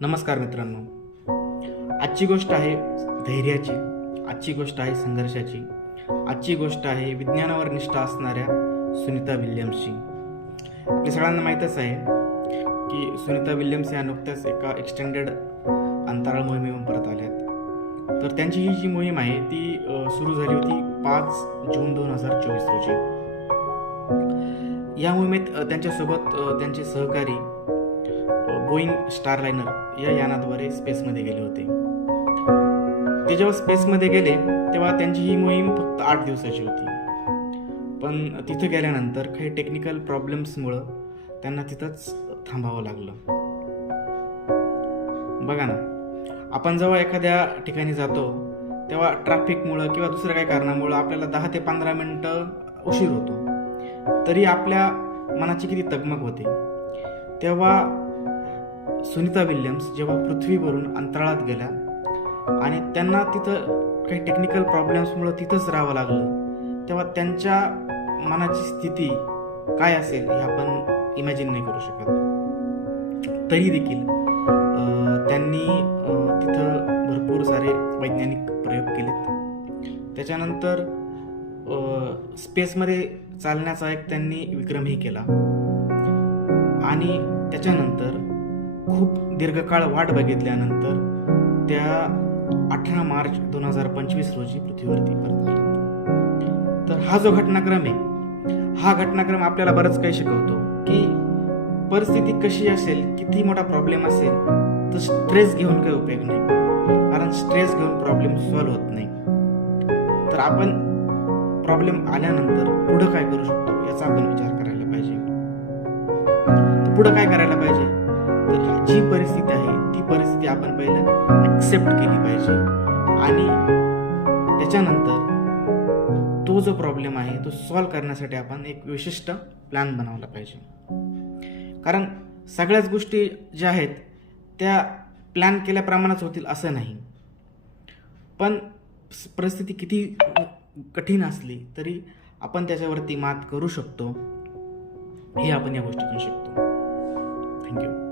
नमस्कार मित्रांनो, आजची गोष्ट आहे धैर्याची, आजची गोष्ट आहे संघर्षाची, आजची गोष्ट आहे विज्ञानावर निष्ठा असणाऱ्या सुनीता विल्यम्सची. आपल्या सगळ्यांना माहीतच आहे की सुनीता विल्यम्स या नुकत्याच एका एक्सटेंडेड अंतराळ मोहिमेहून परत आल्यात. तर त्यांची ही जी मोहीम आहे ती सुरू झाली होती 5 जून 2024 रोजी. या मोहिमेत त्यांच्यासोबत त्यांचे सहकारी बोईंग स्टारलाइनर या यानाद्वारे स्पेसमध्ये गेले होते. ते जेव्हा स्पेसमध्ये गेले तेव्हा त्यांची ही मोहीम फक्त 8 दिवसाची होती. पण तिथं गेल्यानंतर काही टेक्निकल प्रॉब्लेम्समुळं त्यांना तिथंच थांबावं लागलं. बघा ना, आपण जेव्हा एखाद्या ठिकाणी जातो तेव्हा ट्रॅफिकमुळं किंवा दुसऱ्या काही कारणामुळं आपल्याला 10 ते 15 मिनटं उशीर होतो, तरी आपल्या मनाची किती तगमग होते. तेव्हा सुनीता विल्यम्स जेव्हा पृथ्वीवरून अंतराळात गेल्या आणि त्यांना तिथं काही टेक्निकल प्रॉब्लेम्समुळं तिथंच राहावं लागलं, तेव्हा त्यांच्या मनाची स्थिती काय असेल हे आपण इमॅजिन नाही करू शकत. तरी देखील त्यांनी तिथं भरपूर सारे वैज्ञानिक प्रयोग केलेत. त्याच्यानंतर स्पेसमध्ये चालण्याचा एक त्यांनी विक्रमही केला आणि त्याच्यानंतर खूप दीर्घकाळ वाट बघितल्यानंतर त्या 18 मार्च 2025 रोजी पृथ्वीवरती परत आल्या. तर हा जो घटनाक्रम आहे, हा घटनाक्रम आपल्याला बरंच काही शिकवतो की परिस्थिती कशी असेल, किती मोठा प्रॉब्लेम असेल, तर स्ट्रेस घेऊन काही उपयोग नाही, कारण स्ट्रेस घेऊन प्रॉब्लेम सॉल्व्ह होत नाही. तर आपण प्रॉब्लेम आल्यानंतर पुढं काय करू शकतो याचा आपण विचार करायला पाहिजे. पुढं काय करायला पाहिजे, तर जी परिस्थिती आहे ती परिस्थिती आपण पहिलं ॲक्सेप्ट केली पाहिजे आणि त्याच्यानंतर तो जो प्रॉब्लेम आहे तो सॉल्व्ह करण्यासाठी आपण एक विशिष्ट प्लॅन बनवला पाहिजे. कारण सगळ्याच गोष्टी ज्या आहेत त्या प्लॅन केल्याप्रमाणेच होतील असं नाही, पण परिस्थिती किती कठीण असली तरी आपण त्याच्यावरती मात करू शकतो, हे आपण या गोष्टीतून शिकतो. थँक्यू.